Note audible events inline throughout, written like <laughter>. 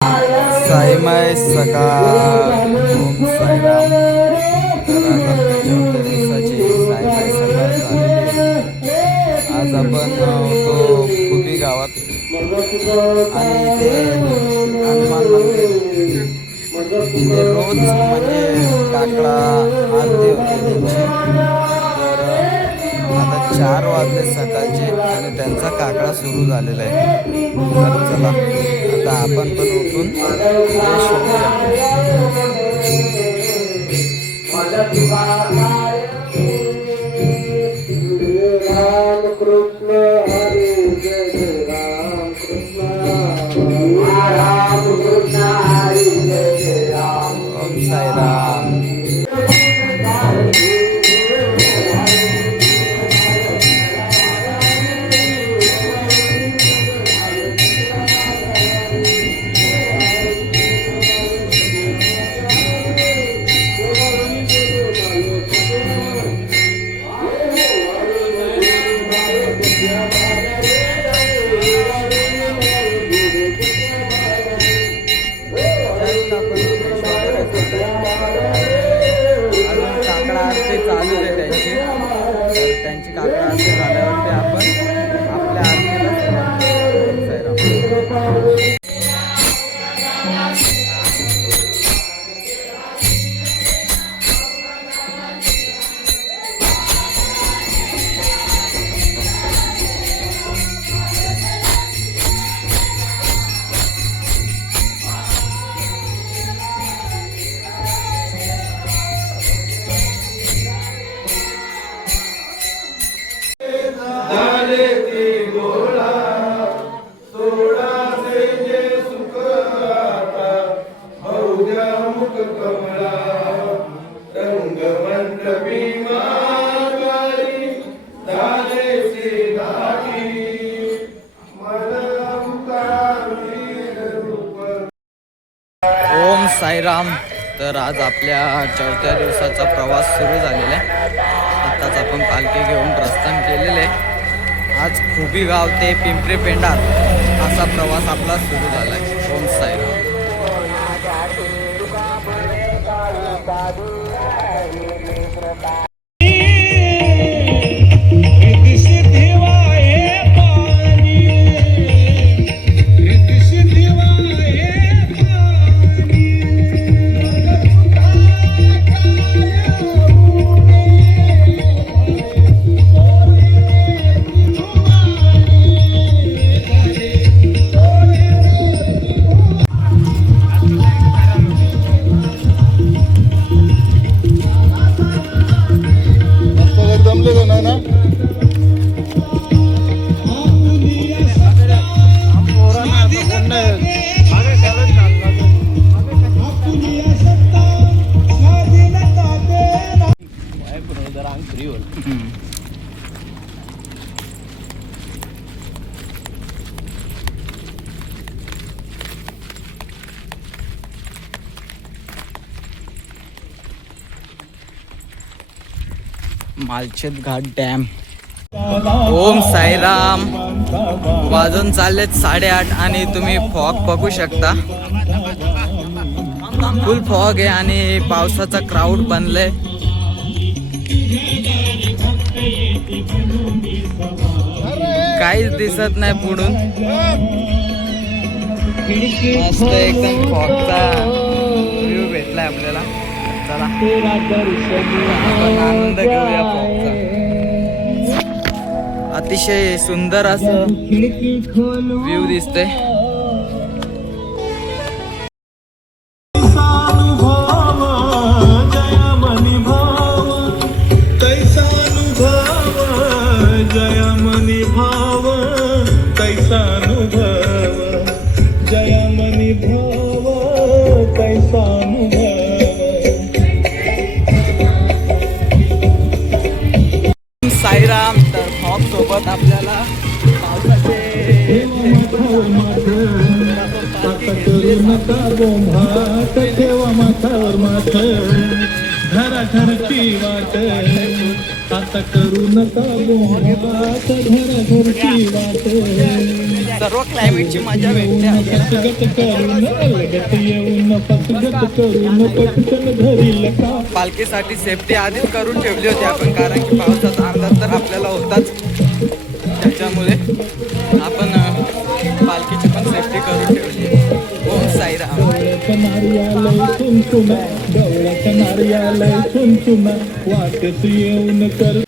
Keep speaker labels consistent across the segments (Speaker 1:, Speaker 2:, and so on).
Speaker 1: साईमाय सकाळ ओम साईराम. आज चौथ्या दिवसाची साईमाय सकाळ झालेली आज आपण होतो खुबी गावात आणि इथे हनुमान मंदिर इथे रोज म्हणजे काकडा आरती होते त्यांची तर आता चार वाजले सकाळचे आणि त्यांचा काकडा सुरू झालेला आहे. तर चला. आता आपण पण उठून फ्रेश होऊया. तर आज आपल्या चौथ्या दिवसाचा प्रवास सुरू झालेला आहे. आत्ताच आपण पालखी घेऊन प्रस्थान केलेले आहे. आज खुबी गाव ते पिंपरी पेंडार असा प्रवास आपला सुरू झाला आहे. मालछेद घाट डॅम. ओम साईराम. वाजून चाललेत साडेआठ आणि तुम्ही फॉग बघू शकता. फुल फॉग आहे आणि पावसाचा क्राऊड बनलंय. काहीच दिसत नाही पुढून. मस्त एकदम फॉगचा चला आनंद घेऊया अतिशय सुंदर असं व्ह्यू दिसतंय.
Speaker 2: नका गोंभाट ठेवा माथावर माथ धरा धरा घरची वाट आता करू नका बोंबात धरा घरची वाट
Speaker 1: सर्व क्लायमेटची मजा भेटते
Speaker 2: करून अलगत येऊन फसगत करून पटकन घरी लका
Speaker 1: पालखीसाठी सेफ्टी आधीच करून ठेवली होती आपण कारण की पावसाचा अंदाज तर आपल्याला होताच. त्याच्यामुळे
Speaker 2: नार्यालय येऊन कर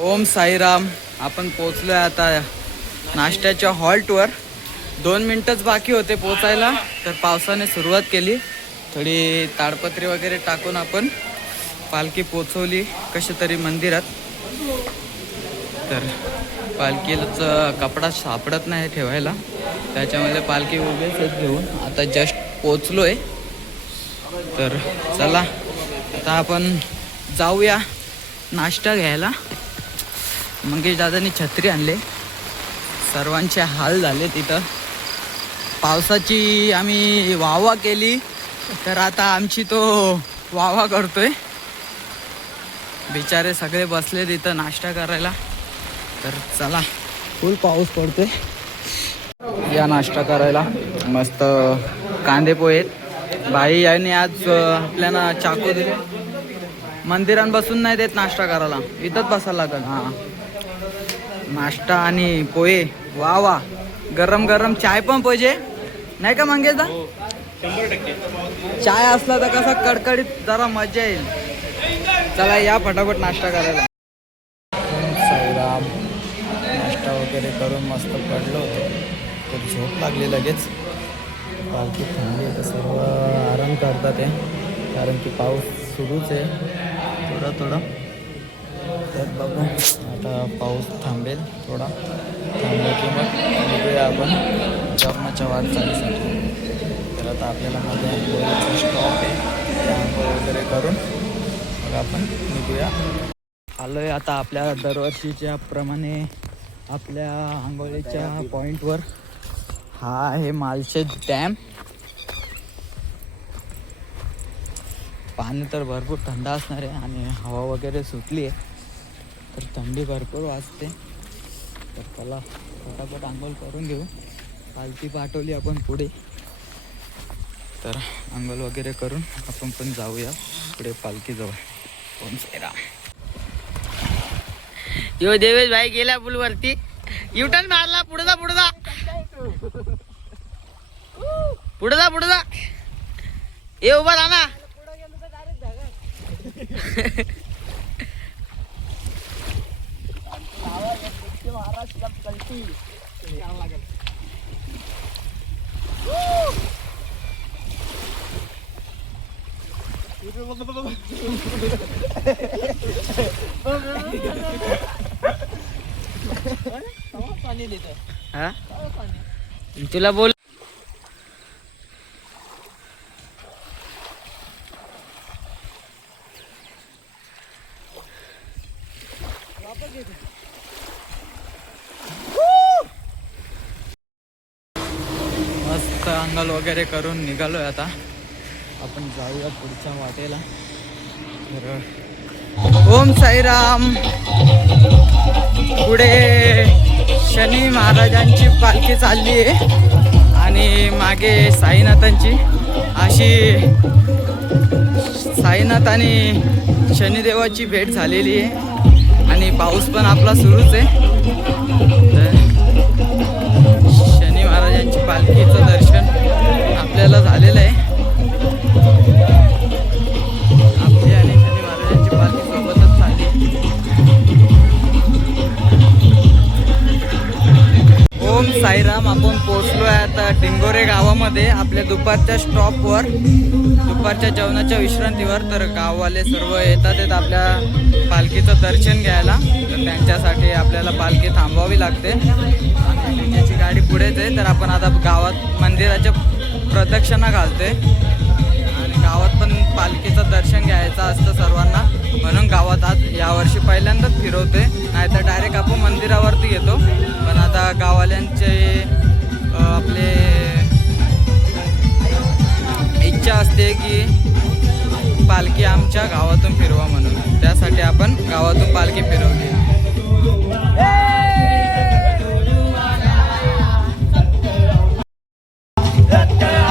Speaker 1: ओम साईराम आपण पोचलोय आता नाश्त्याच्या हॉल्टवर. दोन मिनटंच बाकी होते पोचायला तर पावसाने सुरुवात केली. थोडी ताडपत्री वगैरे टाकून आपण पालखी पोचवली कशी तरी मंदिरात. तर पालखीचा कपडा सापडत नाही ठेवायला. त्याच्यामध्ये पालखी उभेच घेऊन. आता जस्ट पोचलो आहे तर चला आता आपण जाऊया नाश्ता घ्यायला. मंगेश दादांनी छत्री आणले. सर्वांचे हाल झाले तिथं. पावसाची आम्ही वाहवा केली तर आता आमची तो वाहवा करतोय. बिचारे सगळे बसले तिथं नाश्ता करायला. तर चला फुल पाऊस पडतोय. या नाश्ता करायला. मस्त कांदे पोहे बाई यांनी आज आपल्याला चाकू दिले. मंदिरात बसून नाही देत नाश्ता करायला. इथंच बसायला लागत हां. नाश्ता आणि पोहे. वा वा गरम गरम चाय पण पाहिजे नाही का मंगेशदा? चाय असला तर कसा कडकडीत जरा मजा येईल. चला या फटाफट नाश्ता करायला. साईराम नाश्ता वगैरे करून मस्त पडलो होतो. तर झोप लागली लगेच. पालखी थंडी आहे तर सर्व आराम करतात आहे कारण की पाऊस सुरूच आहे. थोडा थोडा. तर बघू. आता पाऊस थांबेल थोडा. थांबला की मग निघूया आपण. जगमाच्या वाटचालीसाठी. तर आता आपल्याला माझ्या आंघोळीचा स्टॉप आहे. त्या आंघोळ वगैरे करून मग आपण निघूया. आलो आहे आता आपल्या दरवर्षीच्या प्रमाणे आपल्या आंघोळीच्या पॉईंटवर हा आहे मालशेज डॅम. पाणी तर भरपूर थंड असणार आहे आणि हवा वगैरे सुटली आहे तर थंडी भरपूर वाजते. तर चला फटाफट आंघोळ करून घेऊ. पालखी पाठवली आपण पुढे. तर आंघोळ वगैरे करून आपण पण जाऊया पुढे पालखी जवळ ओम साईराम. यो देवेश भाई गेला पुलवरती. युटर्न मारला पुढे जा पुढे जा. पुढे जा पुढे जा. ये उभा राहा ना. <laughs> हा? तुला बोल मस्त अंगाल वगैरे करून निघालोय आता आपण जाऊया पुढच्या वाटेला. ओम साईराम. पुढे शनी महाराजांची पालखी चालली आहे आणि मागे साईनाथांची. अशी साईनाथ आणि शनिदेवाची भेट झालेली आहे आणि पाऊस पण आपला सुरूच आहे. तर शनी महाराजांची पालखीचं दर्शन आपल्याला झालेलं आहे. साईराम आपण पोचलो आहे आता टिंगोरे गावामध्ये आपल्या दुपारच्या स्टॉपवर दुपारच्या जेवणाच्या विश्रांतीवर. तर गाववाले सर्व येतात आहेत आपल्या पालखीचं दर्शन घ्यायला. तर त्यांच्यासाठी आपल्याला पालखी थांबवावी लागते. आणि त्याची गाडी पुढेच आहे. तर आपण आता गावात मंदिराच्या प्रदक्षिणा घालतोय. आहे गावात पण पालखीचं दर्शन घ्यायचं असतं सर्वांना. म्हणून गावात आज यावर्षी पहिल्यांदाच फिरवते. नाहीतर डायरेक्ट आपण मंदिरावरती येतो. पण आता गाववाल्यांचे आपले इच्छा असते की पालखी आमच्या गावातून फिरवा म्हणून. त्यासाठी आपण गावातून पालखी फिरवली. Yeah.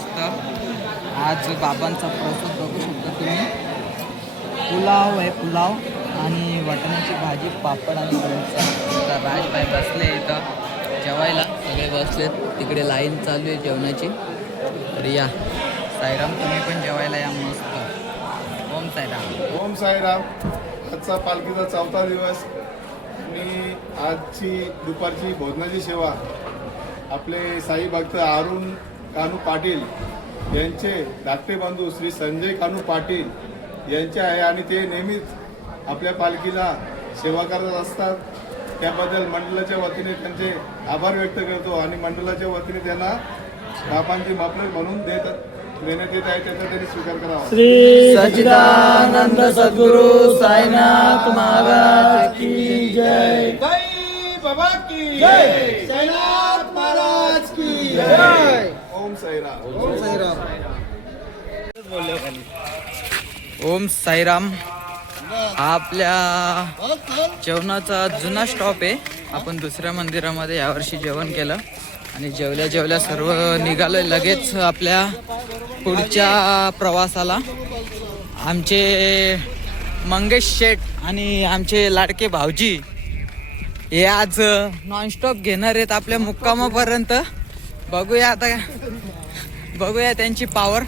Speaker 1: मस्त आज बाबांचा प्रसाद बघू शकता तुम्ही. पुलाव आहे पुलाव आणि वाटाण्याची भाजी पापड आणि लोणचं राजबाई बसले इथं. जेवायला. सगळे बसलेत तिकडे लाईन चालू आहे जेवणाची. तर या. साईराम तुम्ही पण जेवायला या मस्त. ओम साईराम.
Speaker 3: ओम साईराम. आजचा पालखीचा चौथा दिवस. आणि आजची दुपारची भोजनाची सेवा. आपले साई भक्त अरुण कानू पाटील यांचे धाकटे बंधू श्री संजय कानू पाटील यांचे आहे आणि ते नेहमीच आपल्या पालखीला सेवा करत असतात. त्याबद्दल मंडळाच्या वतीने त्यांचे आभार व्यक्त करतो आणि मंडळाच्या वतीने त्यांना बाबांची मापलेट म्हणून देत देण्यात येत आहे त्याचा त्यांनी स्वीकार करावा.
Speaker 1: सच्चिदानंद सद्गुरु साईनाथ महाराज की जय.
Speaker 3: बाबा की जय. साईनाथ महाराज की जय. ओम साईराम. ओम साईराम
Speaker 1: ओम साईराम. हा आपल्या जेवणाचा जुना स्टॉप आहे. आपण दुसऱ्या मंदिरामध्ये यावर्षी जेवण केलं. आणि जेवल्या जेवल्या सर्व निघालोय लगेच आपल्या पुढच्या प्रवासाला. आमचे मंगेश शेठ आणि आमचे लाडके भाऊजी हे आज नॉनस्टॉप घेणार आहेत आपल्या मुक्कामापर्यंत. बघूया आता बघूया त्यांची पावर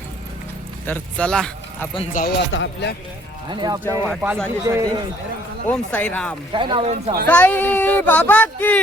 Speaker 1: तर चला आपण जाऊ आता आपल्या आणि ओम साईराम. साई बाबा की.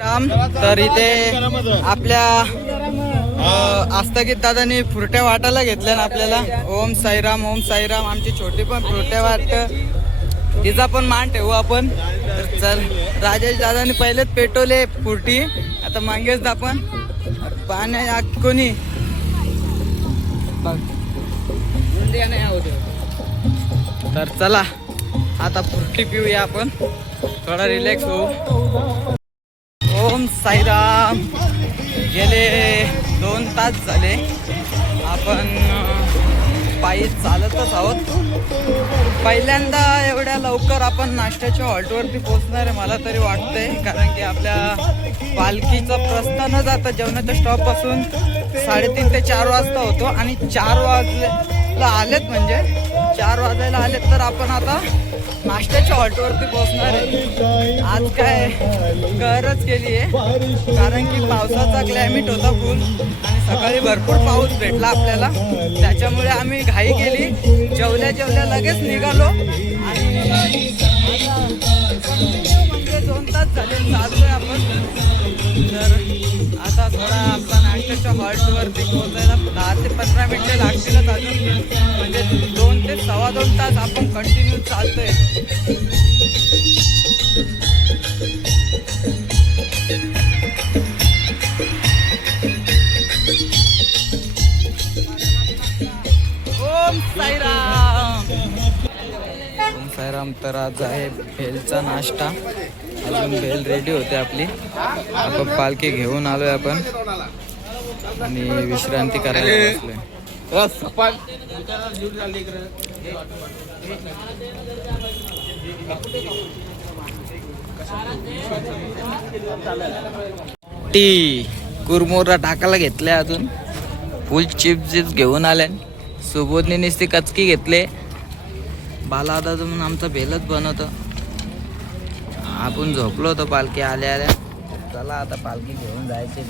Speaker 1: तर इथे आपल्या आस्थगित दादानी फुरट्या वाटायला घेतल्या ना आपल्याला. ओम साईराम ओम साईराम आमची छोटी पण फुरट्या वाट. तिचा पण मान ठेवू आपण. तर चल राजेश दादानी पहिलेच पेटवले फुरटी आता मागेच आपण. पाण्या कोणी? तर चला आता फुरटी पिऊया आपण. थोडा रिलॅक्स होऊ. ओम साईराम. गेले दोन तास झाले. आपण पायी चालतच आहोत. पहिल्यांदा एवढ्या लवकर आपण नाश्त्याच्या हॉल्टवरती पोहोचणार आहे मला तरी वाटतंय. कारण की आपल्या पालखीचं प्रस्थान न जाता जेवणाच्या स्टॉपपासून साडेतीन ते चार वाजता होतो. आणि चार वाजले आलेत म्हणजे चार वाजायला आलेत तर आपण आता नाश्त्याच्या ऑटोवरती पोहोचणार आहे. आज काय गरज केली आहे? कारण की पावसाचा क्लायमेट होता फुल आणि सकाळी भरपूर पाऊस भेटला आपल्याला. त्याच्यामुळे आम्ही घाई केली. जेवल्या जेवल्या लगेच निघालो. आणि म्हणजे दोन तास झाले चालतोय आपण. तर आता थोडा आपला नाश्त्याच्या हॉल्टवरती पोहोचायला दहा ते पंधरा मिनिटे लागतीलच अजून. म्हणजे दोन ते सव्वा दोन तास आपण कंटिन्यू चालतोय. ओम साईराम. ओम साईराम तर आज आहे भेलचा नाश्ता. अजून भेल रेडी होते आपली. आपण पालखी घेऊन आलोय आपण. आणि विश्रांती करायला बसलोय. टी कुरमुरा टाकायला घेतल्या अजून. फुल चिप्स चिप्स घेऊन आल्या सुबोधने नुसती कचकी घेतले. बाला आता म्हणून आमचा भेलच बनवतो. आपण झोपलो होतो पालखी आल्या आल्या. चला आता पालखी घेऊन जायचे.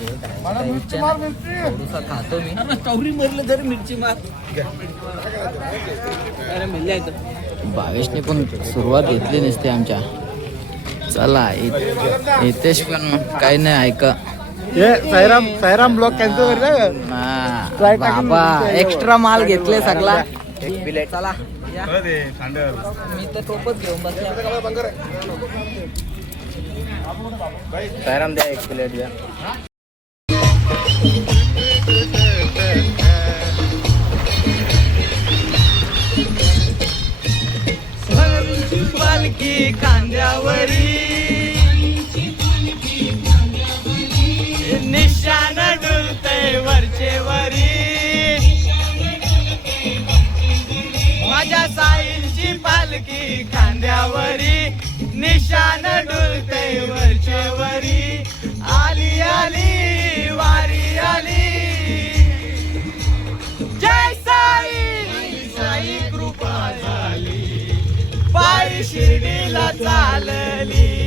Speaker 1: थोडंसं खातो मी.
Speaker 4: चौरी मरलं तरी मिरची मार.
Speaker 1: भावेशने पण सुरुवात घेतली नसते आमच्या. चला इथेच पण काही नाही ऐका.
Speaker 3: साईराम साईराम ब्लॉक कॅन्सल कर
Speaker 1: बाबा एक्स्ट्रा माल घेतले सगळा. एक प्लेट चला. मी तर टोपच घेऊन बसलो.
Speaker 4: द्या एक प्लेट द्या.
Speaker 1: पालखी खांद्यावरी वरी निशान डुलते वरचेवरी. आली आली वारी आली. जय साई! साई कृपा झाली. पायी शिर्डीला चालली.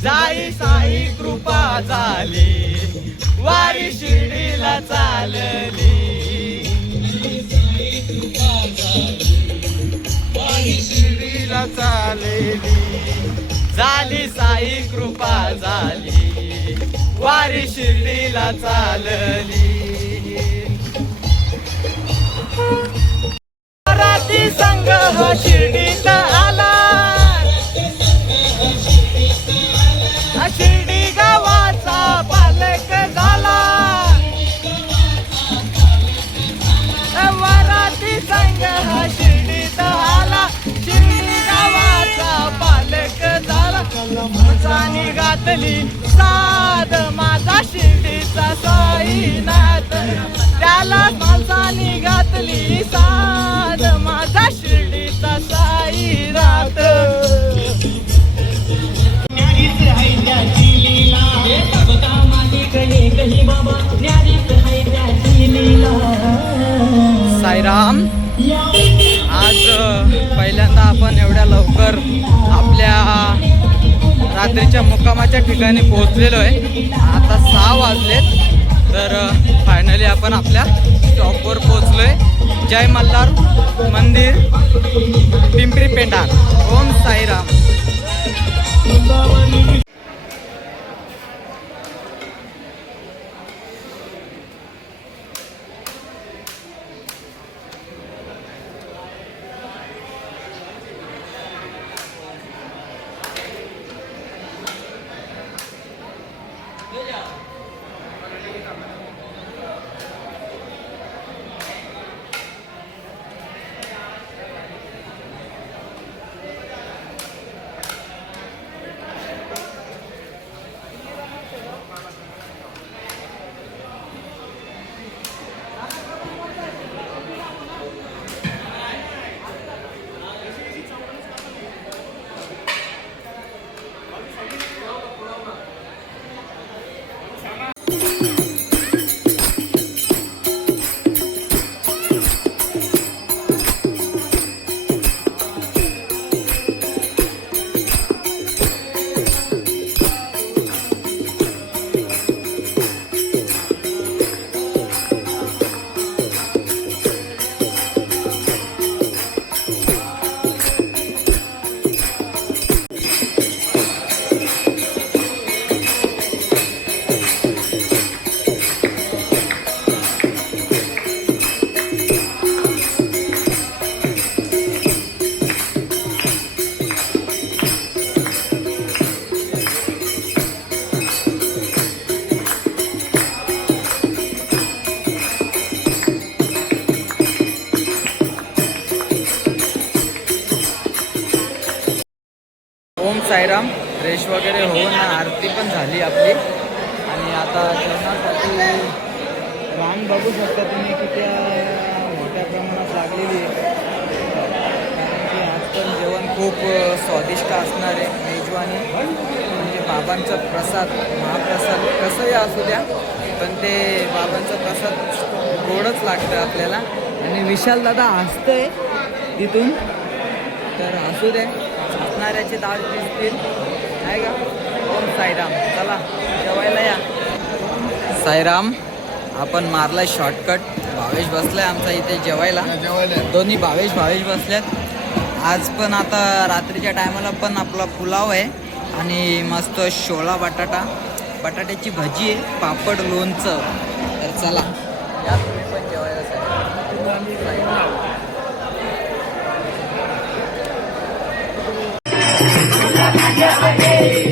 Speaker 1: जाई साई कृपा झाली. वारी शिर्डीला कृपा झाली. वारी शिर्डीला चालली. मराठी संघ आला. साध माझा शिर्डीचा साईनाथ. त्याला माणसानी घातली. साध माझा शिर्डीचा साईनाथ. साईराम आज पहिल्यांदा आपण एवढ्या लवकर आपल्या रात्रीच्या मुक्कामाच्या ठिकाणी पोहोचलेलो आहे. आता सहा वाजलेत तर फायनली आपण आपल्या स्टॉपवर आहे जय मल्हार मंदिर पिंपरी पेंडार ओम साईराम. फ्रेश वगैरे होऊन आरती पण झाली आपली. आणि आता जेवणासाठी रांग बघू शकता तुम्ही किती मोठ्या प्रमाणात लागलेली आहे. कारण की आज पण जेवण खूप स्वादिष्ट असणार आहे. मेजवानी म्हणजे बाबांचा प्रसाद महाप्रसाद कसंही असू द्या पण ते बाबांचा प्रसाद गोडच लागतं आपल्याला. आणि विशाल दादा हसतंय तिथून. तर हसू दे हसणाऱ्याचे दात दिसतील. आहे का? ओम साईराम. चला जेवायला या. साईराम आपण मारलाय शॉर्टकट भावेश बसलाय आमचा इथे जेवायला. दोन्ही भावेश भावेश बसल्यात आज पण आता रात्रीच्या टायमाला पण आपला पुलाव आहे आणि मस्त शोळा बटाटा. बटाट्याची भजी आहे पापड लोणचं. तर चला या तुम्ही पण जेवायला साहेब. ओम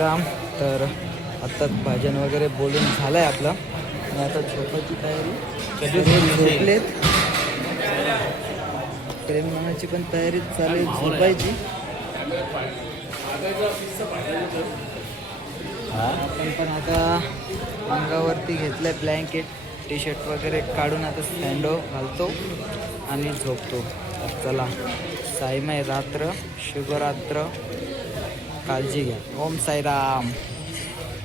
Speaker 1: साईराम तर आता भजन वगैरे बोलून झालंय आपलं. आणि आता झोपायची तयारी. झोपलेत. प्रेमनाची पण तयारी चालू आहे झोपायची. आपण पण आता अंगावरती घेतलंय ब्लँकेट टी शर्ट वगैरे काढून आता सँडो घालतो आणि झोपतो. चला. साईमय रात्र शुभरात्र. काळजी घ्या ओम साईराम